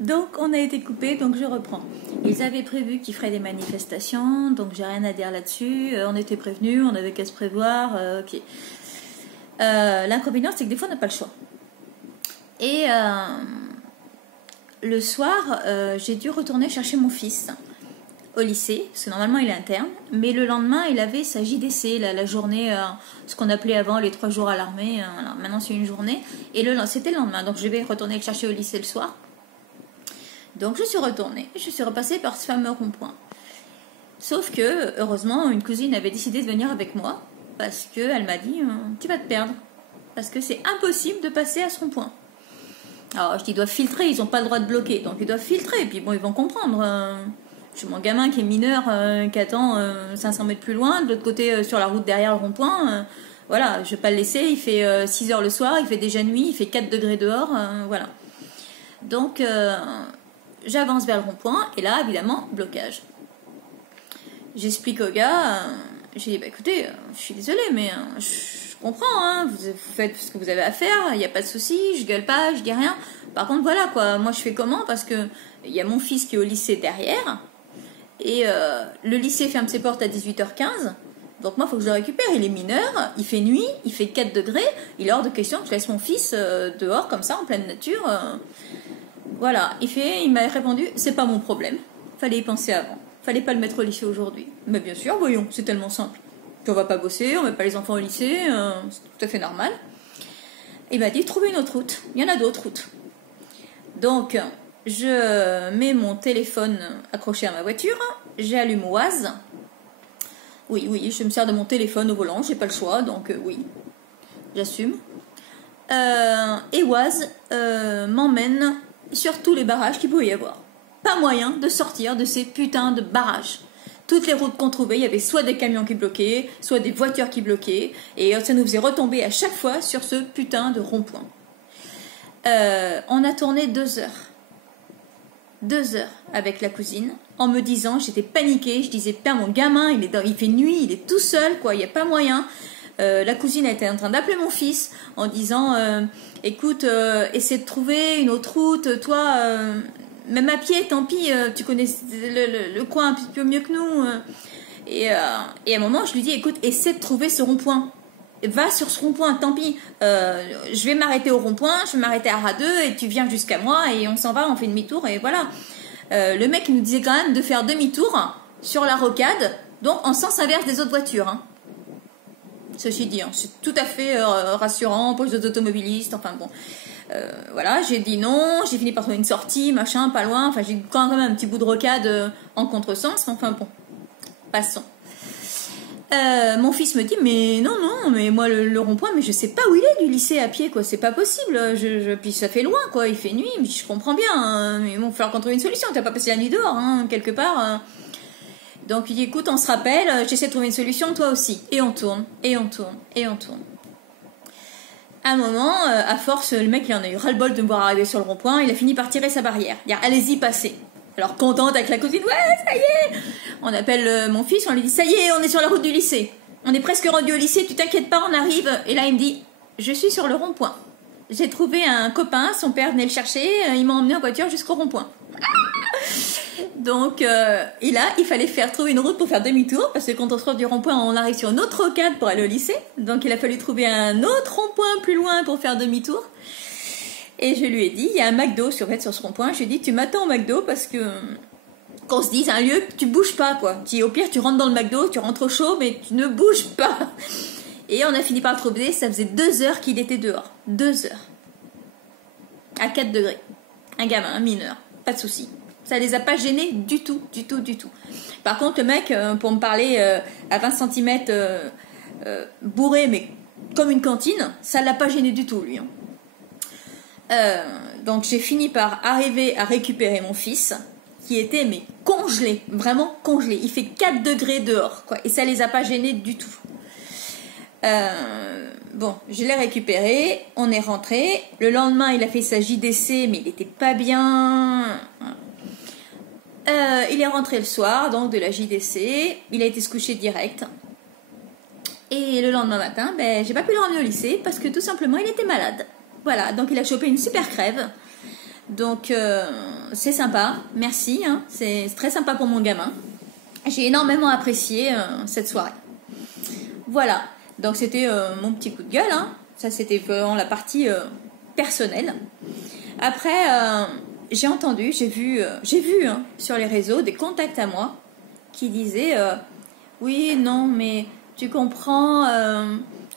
Donc on a été coupé, donc je reprends. Ils avaient prévu qu'ils feraient des manifestations, donc j'ai rien à dire là-dessus. On était prévenus, on avait qu'à se prévoir, ok. L'inconvénient, c'est que des fois on n'a pas le choix. Et le soir, j'ai dû retourner chercher mon fils au lycée, parce que normalement il est interne, mais le lendemain il avait sa JDC, la journée, ce qu'on appelait avant les 3 jours à l'armée, voilà. Maintenant c'est une journée, et c'était le lendemain, donc je vais retourner le chercher au lycée le soir. Donc je suis retournée, je suis repassée par ce fameux rond-point. Sauf que, heureusement, une cousine avait décidé de venir avec moi, parce qu'elle m'a dit, tu vas te perdre, parce que c'est impossible de passer à ce rond-point. Alors je dis, ils doivent filtrer, ils n'ont pas le droit de bloquer, donc ils doivent filtrer, et puis bon, ils vont comprendre. J'ai mon gamin qui est mineur, qui attend 500 mètres plus loin, de l'autre côté sur la route derrière le rond-point. Voilà, je ne vais pas le laisser, il fait 6 heures le soir, il fait déjà nuit, il fait 4 degrés dehors, voilà. Donc j'avance vers le rond-point, et là, évidemment, blocage. J'explique au gars, j'ai dit, bah, écoutez, je suis désolée, mais je comprends, hein, vous faites ce que vous avez à faire, il n'y a pas de souci, je gueule pas, je dis rien. Par contre, voilà, quoi, moi je fais comment? Parce que il y a mon fils qui est au lycée derrière, et le lycée ferme ses portes à 18h15, donc moi il faut que je le récupère, il est mineur, il fait nuit, il fait 4 degrés, il est hors de question que je laisse mon fils dehors comme ça en pleine nature. Voilà, il m'a répondu, c'est pas mon problème, fallait y penser avant, fallait pas le mettre au lycée aujourd'hui. Mais bien sûr, voyons, c'est tellement simple. Puis on va pas bosser, on met pas les enfants au lycée, c'est tout à fait normal. Il m'a dit, trouvez une autre route, il y en a d'autres routes. Donc je mets mon téléphone accroché à ma voiture, j'allume Waze. Oui, je me sers de mon téléphone au volant, j'ai pas le choix, donc oui, j'assume. Et Waze m'emmène sur tous les barrages qu'il pouvait y avoir. Pas moyen de sortir de ces putains de barrages. Toutes les routes qu'on trouvait, il y avait soit des camions qui bloquaient, soit des voitures qui bloquaient, et ça nous faisait retomber à chaque fois sur ce putain de rond-point. On a tourné 2 heures. 2 heures avec la cousine, en me disant, j'étais paniquée, je disais, putain, mon gamin, il fait nuit, il est tout seul, quoi, il n'y a pas moyen. La cousine était en train d'appeler mon fils en disant, écoute, essaie de trouver une autre route, toi, même à pied, tant pis, tu connais le coin un petit peu mieux que nous. Et à un moment, je lui dis, écoute, essaie de trouver ce rond-point. Va sur ce rond-point, tant pis. Je vais m'arrêter au rond-point, je vais m'arrêter à RA2 et tu viens jusqu'à moi et on s'en va, on fait demi-tour et voilà. Le mec il nous disait quand même de faire demi-tour sur la rocade, donc en sens inverse des autres voitures. Hein. Ceci dit, hein, c'est tout à fait rassurant pour les autres automobilistes. Enfin bon, voilà, j'ai dit non, j'ai fini par trouver une sortie, machin, pas loin. Enfin, j'ai quand même un petit bout de rocade en contresens. Enfin bon, passons. Mon fils me dit mais non, mais moi le rond-point, mais je sais pas où il est du lycée à pied, quoi, c'est pas possible. Puis ça fait loin, quoi, il fait nuit, mais je comprends bien. Hein, mais bon, il va falloir qu'on trouve une solution. T'as pas passé la nuit dehors, hein, quelque part. Donc il dit écoute, on se rappelle, j'essaie de trouver une solution, toi aussi. Et on tourne, et on tourne, et on tourne. À un moment, à force, le mec il en a eu ras-le-bol de me voir arriver sur le rond-point, il a fini par tirer sa barrière. Dire allez-y, passez. Alors contente avec la cousine, ouais, ça y est. On appelle mon fils, on lui dit ça y est, on est sur la route du lycée. On est presque rendu au lycée, tu t'inquiètes pas, on arrive. Et là il me dit, je suis sur le rond-point. J'ai trouvé un copain, son père venait le chercher, il m'a emmené en voiture jusqu'au rond-point. Donc, et là, il fallait trouver une route pour faire demi-tour, parce que quand on sort du rond-point, on arrive sur une autre rocade pour aller au lycée. Donc, il a fallu trouver un autre rond-point plus loin pour faire demi-tour. Et je lui ai dit, il y a un McDo sur ce rond-point. Je lui ai dit, tu m'attends au McDo parce que qu'on se dise un lieu, tu bouges pas, quoi. Au pire, tu rentres dans le McDo, tu rentres au chaud, mais tu ne bouges pas. Et on a fini par le trouver. Ça faisait 2 heures qu'il était dehors. 2 heures. À 4 degrés. Un gamin, un mineur. Pas de souci. Ça les a pas gênés du tout, du tout, du tout. Par contre, le mec, pour me parler à 20 cm bourré, mais comme une cantine, ça l'a pas gêné du tout, lui. Donc j'ai fini par arriver à récupérer mon fils, qui était mais congelé, vraiment congelé. Il fait 4 degrés dehors, quoi, et ça les a pas gênés du tout. Bon, je l'ai récupéré, on est rentré. Le lendemain, il a fait sa JDC, mais il était pas bien. Il est rentré le soir, donc de la JDC. Il a été se coucher direct. Et le lendemain matin, j'ai pas pu le ramener au lycée parce que tout simplement, il était malade. Voilà, donc il a chopé une super crève. Donc, c'est sympa, merci, hein. C'est très sympa pour mon gamin. J'ai énormément apprécié cette soirée. Voilà, donc c'était mon petit coup de gueule, hein. Ça c'était vraiment la partie personnelle. Après, j'ai entendu, j'ai vu hein, sur les réseaux des contacts à moi qui disaient oui, non, mais tu comprends,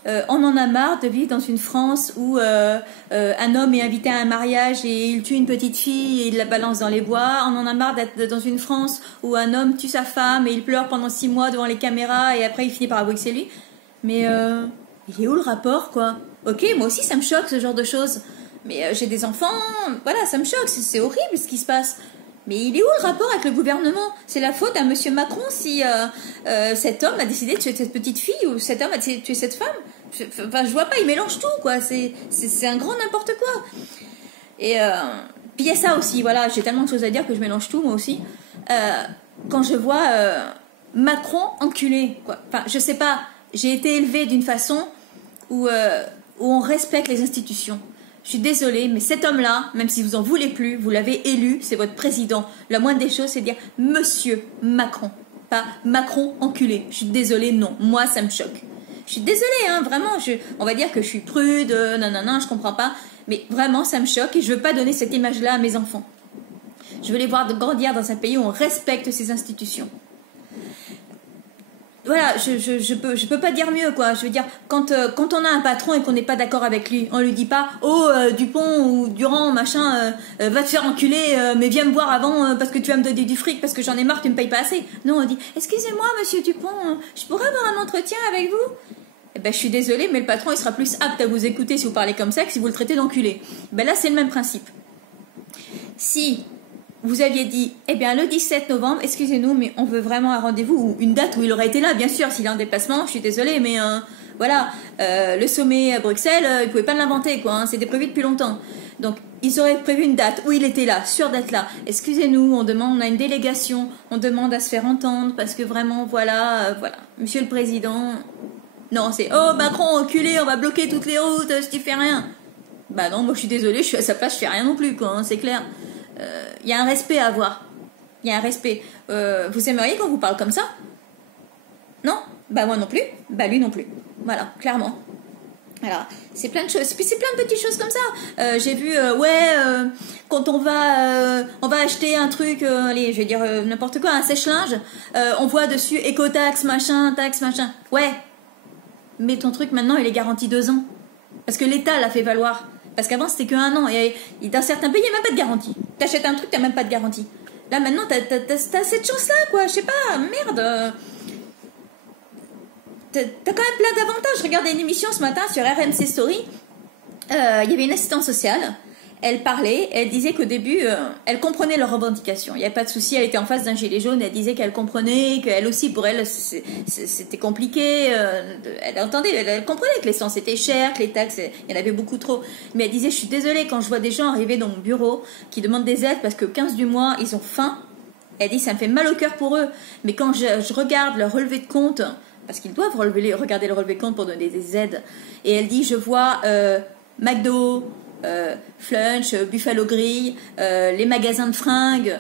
on en a marre de vivre dans une France où un homme est invité à un mariage et il tue une petite fille et il la balance dans les bois. On en a marre d'être dans une France où un homme tue sa femme et il pleure pendant 6 mois devant les caméras et après il finit par avouer que c'est lui. Mais il est où le rapport, quoi? Ok, moi aussi ça me choque ce genre de choses. Mais j'ai des enfants, voilà, ça me choque, c'est horrible ce qui se passe. Mais il est où le rapport avec le gouvernement? C'est la faute à monsieur Macron si cet homme a décidé de tuer cette petite fille ou cet homme a décidé de tuer cette femme. Enfin, je vois pas, il mélange tout, quoi. C'est un grand n'importe quoi. Et puis il y a ça aussi, voilà, j'ai tellement de choses à dire que je mélange tout, moi aussi. Quand je vois Macron enculé, quoi. Enfin, je sais pas, j'ai été élevée d'une façon où on respecte les institutions. Je suis désolée, mais cet homme-là, même si vous en voulez plus, vous l'avez élu, c'est votre président. La moindre des choses, c'est de dire Monsieur Macron, pas Macron enculé. Je suis désolée, non, moi ça me choque. Je suis désolée, hein, vraiment, on va dire que je suis prude, non, je comprends pas, mais vraiment ça me choque et je veux pas donner cette image-là à mes enfants. Je veux les voir grandir dans un pays où on respecte ces institutions. Voilà, je peux pas dire mieux, quoi. Je veux dire, quand on a un patron et qu'on n'est pas d'accord avec lui, on lui dit pas oh Dupont ou Durand machin va te faire enculer, mais viens me voir avant parce que tu vas me donner du fric parce que j'en ai marre, tu me payes pas assez. Non, on dit excusez-moi monsieur Dupont, je pourrais avoir un entretien avec vous? Eh ben je suis désolée, mais le patron il sera plus apte à vous écouter si vous parlez comme ça que si vous le traitez d'enculé. Ben là c'est le même principe. Si vous aviez dit, eh bien le 17 novembre, excusez-nous, mais on veut vraiment un rendez-vous ou une date où il aurait été là, bien sûr, s'il est en déplacement, je suis désolée, mais voilà, le sommet à Bruxelles, ils ne pouvaient pas l'inventer, quoi, hein, c'était prévu depuis longtemps. Donc, ils auraient prévu une date où il était là, sûr d'être là. Excusez-nous, on a une délégation, on demande à se faire entendre, parce que vraiment, voilà, monsieur le président, non, c'est, oh Macron, enculé, on va bloquer toutes les routes si tu fais rien. Bah non, moi je suis désolée, je suis à sa place, je fais rien non plus, quoi, hein, c'est clair. Il y a un respect à avoir. Il y a un respect. Vous aimeriez qu'on vous parle comme ça? Non? Bah moi non plus. Bah lui non plus. Voilà, clairement. Alors, c'est plein de choses. Puis c'est plein de petites choses comme ça. J'ai vu, quand on va acheter un truc, allez, je vais dire n'importe quoi, un sèche-linge, on voit dessus éco-taxe, machin, taxe, machin. Ouais. Mais ton truc maintenant, il est garanti 2 ans. Parce que l'État l'a fait valoir. Parce qu'avant, c'était que 1 an. Et dans certains pays, il n'y a même pas de garantie. T'achètes un truc, t'as même pas de garantie. Là, maintenant, t'as cette chance-là, quoi. Je sais pas, merde. T'as quand même plein d'avantages. Je regardais une émission ce matin sur RMC Story. Il y avait une assistante sociale. Elle parlait, elle disait qu'au début, elle comprenait leurs revendications. Il n'y a pas de souci, elle était en face d'un gilet jaune, elle disait qu'elle comprenait, qu'elle aussi, pour elle, c'était compliqué. Elle entendait, elle comprenait que l'essence était cher, que les taxes, il y en avait beaucoup trop. Mais elle disait, je suis désolée, quand je vois des gens arriver dans mon bureau qui demandent des aides parce que 15 du mois, ils ont faim, elle dit, ça me fait mal au cœur pour eux. Mais quand je regarde leur relevé de compte, parce qu'ils doivent regarder le relevé de compte pour donner des aides, et elle dit, je vois McDo, Flunch, Buffalo Grill, les magasins de fringues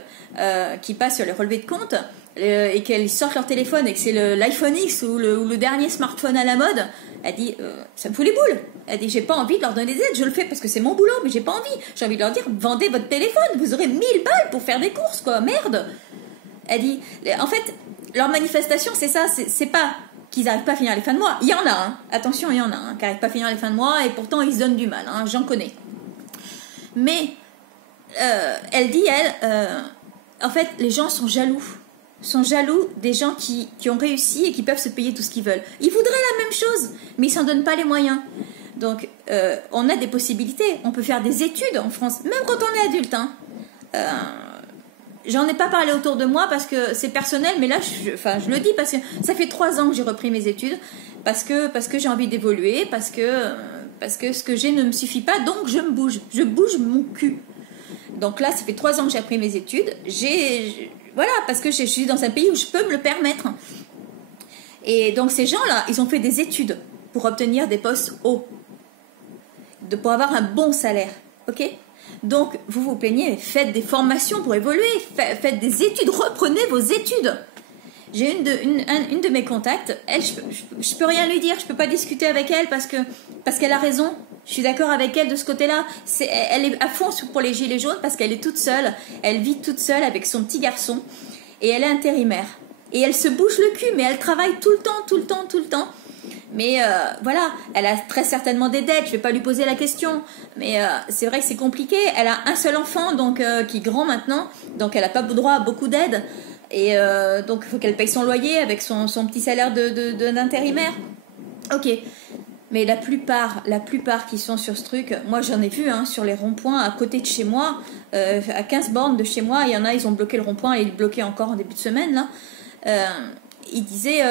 qui passent sur les relevés de compte et qu'elles sortent leur téléphone et que c'est l'iPhone X ou le dernier smartphone à la mode, elle dit ça me fout les boules. Elle dit j'ai pas envie de leur donner des aides, je le fais parce que c'est mon boulot, mais j'ai pas envie. J'ai envie de leur dire vendez votre téléphone, vous aurez 1000 balles pour faire des courses, quoi, merde. Elle dit en fait leur manifestation c'est ça, c'est pas qu'ils n'arrivent pas à finir les fins de mois. Il y en a, hein. Attention, il y en a qui n'arrivent pas à finir les fins de mois et pourtant ils se donnent du mal, hein. J'en connais. Mais elle dit, en fait, les gens sont jaloux des gens qui ont réussi et qui peuvent se payer tout ce qu'ils veulent. Ils voudraient la même chose, mais ils s'en donnent pas les moyens. Donc, on a des possibilités. On peut faire des études en France, même quand on est adulte. Hein. J'en ai pas parlé autour de moi parce que c'est personnel, mais là, je le dis parce que ça fait 3 ans que j'ai repris mes études, parce que j'ai envie d'évoluer, parce que ce que j'ai ne me suffit pas, donc je bouge mon cul. Donc là, ça fait 3 ans que j'ai appris mes études, voilà, parce que je suis dans un pays où je peux me le permettre. Et donc ces gens-là, ils ont fait des études pour obtenir des postes hauts, pour avoir un bon salaire, ok ? Donc, vous vous plaignez, faites des formations pour évoluer, faites des études, reprenez vos études. J'ai une de mes contacts, elle, je peux rien lui dire, je peux pas discuter avec elle parce qu'elle a raison. Je suis d'accord avec elle de ce côté-là. Elle est à fond pour les gilets jaunes parce qu'elle est toute seule. Elle vit toute seule avec son petit garçon et elle est intérimaire. Et elle se bouge le cul, mais elle travaille tout le temps. Mais voilà, elle a très certainement des dettes, je vais pas lui poser la question. Mais c'est vrai que c'est compliqué. Elle a un seul enfant donc qui est grand maintenant, donc elle n'a pas droit à beaucoup d'aides. Et donc il faut qu'elle paye son loyer avec son petit salaire d'intérimaire. Ok, mais la plupart qui sont sur ce truc, moi j'en ai vu sur les ronds-points à côté de chez moi, à 15 bornes de chez moi, il y en a, ils ont bloqué le rond-point et ils le bloquaient encore en début de semaine là. Il disait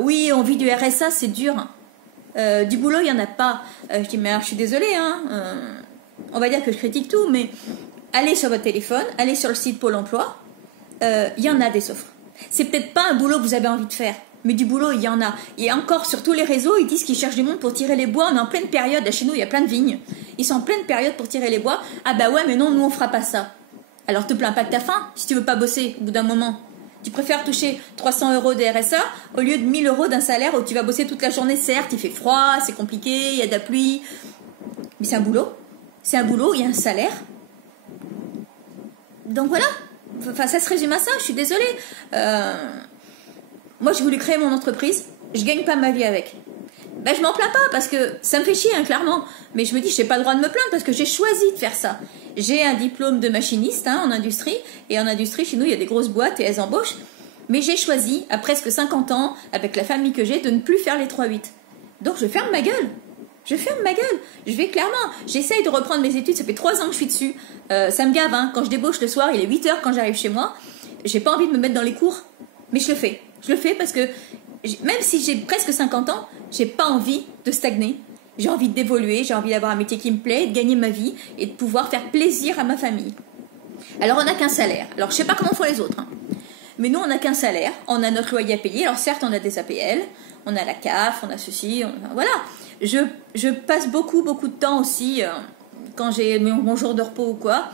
oui, on vit du RSA, c'est dur. Du boulot, il n'y en a pas. Je dis mais alors, je suis désolée, on va dire que je critique tout, mais allez sur votre téléphone, allez sur le site Pôle emploi, il y en a des offres. C'est peut-être pas un boulot que vous avez envie de faire, mais du boulot, il y en a. Et encore, sur tous les réseaux, ils disent qu'ils cherchent du monde pour tirer les bois. On est en pleine période, là chez nous, il y a plein de vignes. Ils sont en pleine période pour tirer les bois. Ah bah ouais, mais non, nous on fera pas ça. Alors te plains pas de ta faim, si tu veux pas bosser au bout d'un moment. Tu préfères toucher 300 € de RSA au lieu de 1000 € d'un salaire où tu vas bosser toute la journée. Certes, il fait froid, c'est compliqué, il y a de la pluie. Mais c'est un boulot. C'est un boulot, il y a un salaire. Donc voilà. Enfin, ça se résume à ça, je suis désolée. Moi, j'ai voulu créer mon entreprise. Je gagne pas ma vie avec. Ben, je m'en plains pas parce que ça me fait chier, clairement. Mais je me dis, je n'ai pas le droit de me plaindre parce que j'ai choisi de faire ça. J'ai un diplôme de machiniste en industrie. Et en industrie, chez nous, il y a des grosses boîtes et elles embauchent. Mais j'ai choisi, à presque 50 ans, avec la famille que j'ai, de ne plus faire les 3-8. Donc, je ferme ma gueule. Je ferme ma gueule. Je vais clairement. J'essaye de reprendre mes études. Ça fait 3 ans que je suis dessus. Ça me gave. Quand je débauche le soir, il est 8 h quand j'arrive chez moi. J'ai pas envie de me mettre dans les cours. Mais je le fais. Je le fais parce que même si j'ai presque 50 ans, j'ai pas envie de stagner. J'ai envie d'évoluer, j'ai envie d'avoir un métier qui me plaît, de gagner ma vie et de pouvoir faire plaisir à ma famille. Alors on n'a qu'un salaire. Alors je sais pas comment font les autres. Mais nous on n'a qu'un salaire, on a notre loyer à payer. Alors certes on a des APL, on a la CAF, on a ceci, voilà. Je passe beaucoup de temps aussi quand j'ai mon jour de repos ou quoi.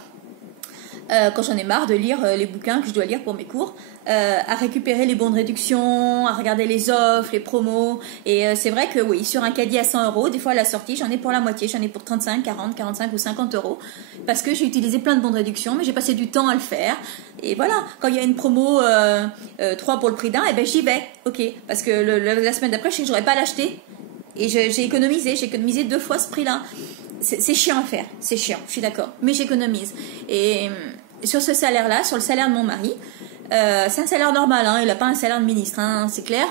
Quand j'en ai marre de lire les bouquins que je dois lire pour mes cours, à récupérer les bons de réduction, à regarder les offres, les promos. Et c'est vrai que oui, sur un caddie à 100 €, des fois à la sortie, j'en ai pour la moitié, j'en ai pour 35, 40, 45 ou 50 €. Parce que j'ai utilisé plein de bons de réduction, mais j'ai passé du temps à le faire. Et voilà, quand il y a une promo 3 pour le prix d'un, eh ben j'y vais, ok. Parce que la semaine d'après, je sais que j'aurais pas à l'acheter. Et j'ai économisé 2 fois ce prix-là. C'est chiant à faire, c'est chiant, je suis d'accord, mais j'économise. Et sur ce salaire-là, sur le salaire de mon mari, c'est un salaire normal, il n'a pas un salaire de ministre, c'est clair.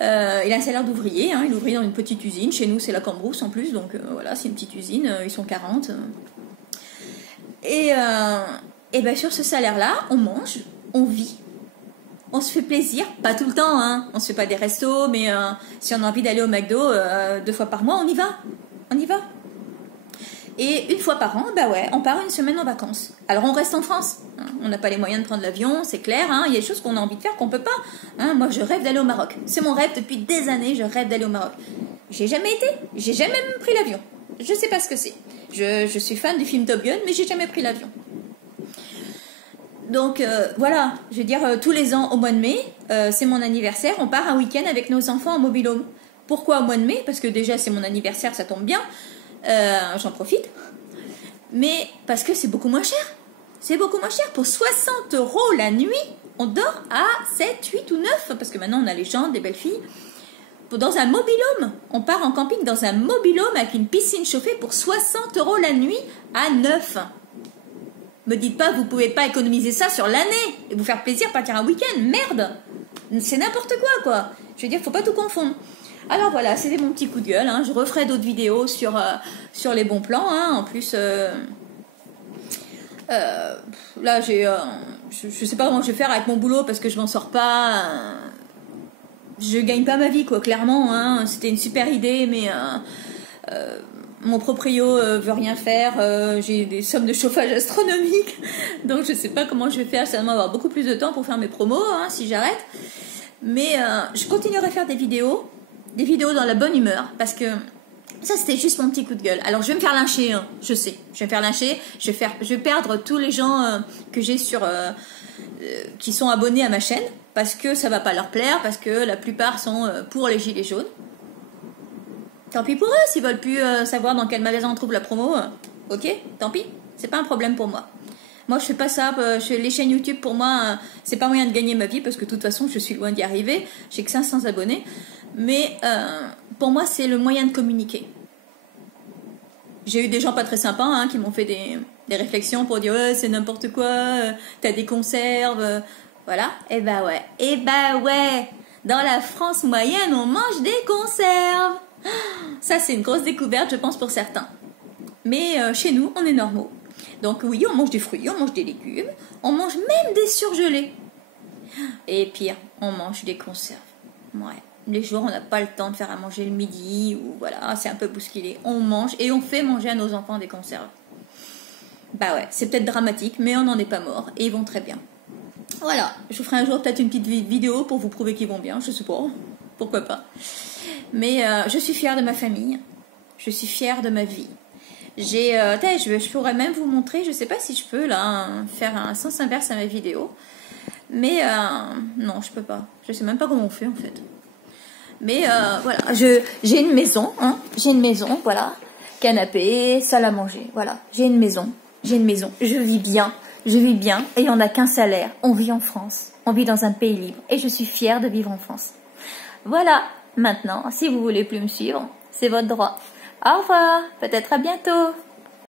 Il a un salaire d'ouvrier, il est ouvrier dans une petite usine. Chez nous, c'est la Cambrousse en plus, donc voilà, c'est une petite usine, ils sont 40. Et ben sur ce salaire-là, on mange, on vit. On se fait plaisir, pas tout le temps, on se fait pas des restos, mais si on a envie d'aller au McDo 2 fois par mois, on y va. Et 1 fois par an, bah ouais, on part une semaine en vacances. Alors on reste en France, on n'a pas les moyens de prendre l'avion, c'est clair, il y a des choses qu'on a envie de faire qu'on peut pas. Moi je rêve d'aller au Maroc, c'est mon rêve depuis des années, je rêve d'aller au Maroc. J'ai jamais été, j'ai jamais même pris l'avion, je sais pas ce que c'est. Je suis fan du film Top Gun, mais j'ai jamais pris l'avion. Donc voilà, je veux dire, tous les ans au mois de mai, c'est mon anniversaire, on part un week-end avec nos enfants en mobil-home. Pourquoi au mois de mai? Parce que déjà c'est mon anniversaire, ça tombe bien, j'en profite. Mais parce que c'est beaucoup moins cher. C'est beaucoup moins cher. Pour 60 € la nuit, on dort à 7, 8 ou 9, parce que maintenant on a les gens, des belles filles. Dans un mobil-home, on part en camping dans un mobil-home avec une piscine chauffée pour 60 € la nuit à 9. Me dites pas, vous pouvez pas économiser ça sur l'année et vous faire plaisir, partir un week-end. Merde, c'est n'importe quoi. Je veux dire, faut pas tout confondre. Alors voilà, c'était mon petit coup de gueule. Je referai d'autres vidéos sur les bons plans. En plus, là, je sais pas comment je vais faire avec mon boulot parce que je m'en sors pas. Je gagne pas ma vie, quoi. Clairement, c'était une super idée, mais mon proprio veut rien faire. J'ai des sommes de chauffage astronomiques, donc je sais pas comment je vais faire. Ça va m'avoir beaucoup plus de temps pour faire mes promos si j'arrête. Mais je continuerai à faire des vidéos dans la bonne humeur, parce que Ça, c'était juste mon petit coup de gueule. Alors, je vais me faire lyncher, hein, je sais. Je vais me faire lyncher. Je vais perdre tous les gens que j'ai qui sont abonnés à ma chaîne parce que ça va pas leur plaire, parce que la plupart sont pour les gilets jaunes. Tant pis pour eux, s'ils veulent plus savoir dans quel magasin on trouve la promo. Ok, tant pis. C'est pas un problème pour moi. Moi, je fais pas ça. Les chaînes YouTube, pour moi, c'est pas moyen de gagner ma vie parce que de toute façon, je suis loin d'y arriver. J'ai que 500 abonnés. Mais pour moi, c'est le moyen de communiquer. J'ai eu des gens pas très sympas hein, qui m'ont fait des réflexions pour dire ouais, c'est n'importe quoi, t'as des conserves. Voilà. Et bah ouais. Et bah ouais. Dans la France moyenne, on mange des conserves. Ça, c'est une grosse découverte, je pense, pour certains. Mais chez nous, on est normaux. Donc oui, on mange des fruits, on mange des légumes, on mange même des surgelés. Et pire, on mange des conserves. Ouais. Les jours, on n'a pas le temps de faire à manger le midi, ou voilà, c'est un peu bousculé. On mange et on fait manger à nos enfants des conserves. Bah ouais, c'est peut-être dramatique, mais on n'en est pas mort et ils vont très bien. Voilà, je vous ferai un jour peut-être une petite vidéo pour vous prouver qu'ils vont bien, je sais pas, pourquoi pas. Mais je suis fière de ma famille, je suis fière de ma vie. Je pourrais même vous montrer, je sais pas si je peux là faire un sens inverse à ma vidéo, mais non, je peux pas. Je sais même pas comment on fait en fait. Mais voilà, j'ai une maison, hein, j'ai une maison, voilà, canapé, salle à manger, voilà, j'ai une maison, je vis bien, et on n'a qu'un salaire, on vit en France, on vit dans un pays libre, et je suis fière de vivre en France. Voilà, maintenant, si vous voulez plus me suivre, c'est votre droit. Au revoir, peut-être à bientôt.